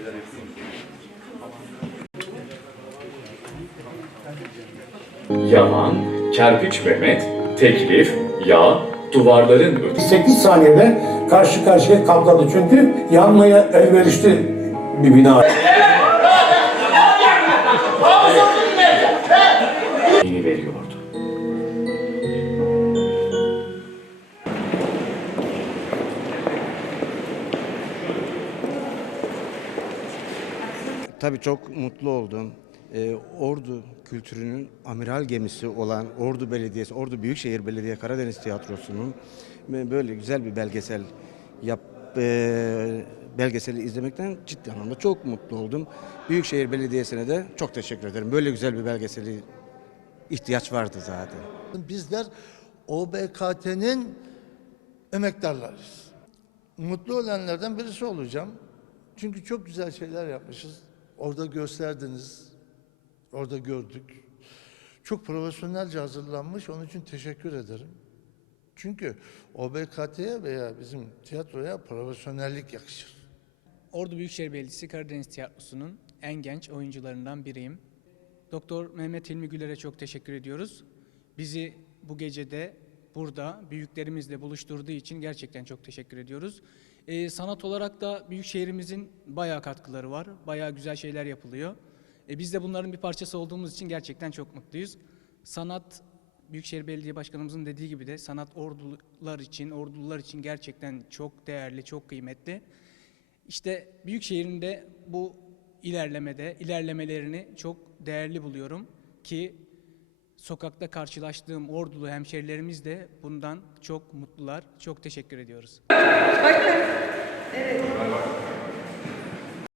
şeyler? Yaman, Kerpiç Mehmet, Teklif, Yağ, duvarların ötesi. 8 saniyede karşı karşıya kapladı çünkü yanmaya elverişli bir bina. Yeni veriyordu. Tabii çok mutlu oldum. Ee, Ordu kültürünün amiral gemisi olan Ordu Belediyesi, Ordu Büyükşehir Belediye Karadeniz Tiyatrosu'nun böyle güzel bir belgesel yap e, belgeseli izlemekten ciddi anlamda çok mutlu oldum. Büyükşehir Belediyesi'ne de çok teşekkür ederim. Böyle güzel bir belgeseli ihtiyaç vardı zaten. Bizler OBKT'nin emektarlarıyız. Mutlu olanlardan birisi olacağım. Çünkü çok güzel şeyler yapmışız. Orada gösterdiniz. Orada gördük. Çok profesyonelce hazırlanmış. Onun için teşekkür ederim. Çünkü OBKT'ye veya bizim tiyatroya profesyonellik yakışır. Ordu Büyükşehir Belediyesi Karadeniz Tiyatrosu'nun en genç oyuncularından biriyim. Doktor Mehmet Hilmi Güler'e çok teşekkür ediyoruz. Bizi bu gecede burada büyüklerimizle buluşturduğu için gerçekten çok teşekkür ediyoruz. Ee, sanat olarak da Büyükşehirimizin bayağı katkıları var. Bayağı güzel şeyler yapılıyor. E, biz de bunların bir parçası olduğumuz için gerçekten çok mutluyuz. Sanat Büyükşehir Belediye Başkanımızın dediği gibi de sanat ordular için, ordular için gerçekten çok değerli, çok kıymetli. İşte Büyükşehir'in de bu ilerlemede, ilerlemelerini çok değerli buluyorum ki sokakta karşılaştığım ordulu hemşerilerimiz de bundan çok mutlular. Çok teşekkür ediyoruz. Evet.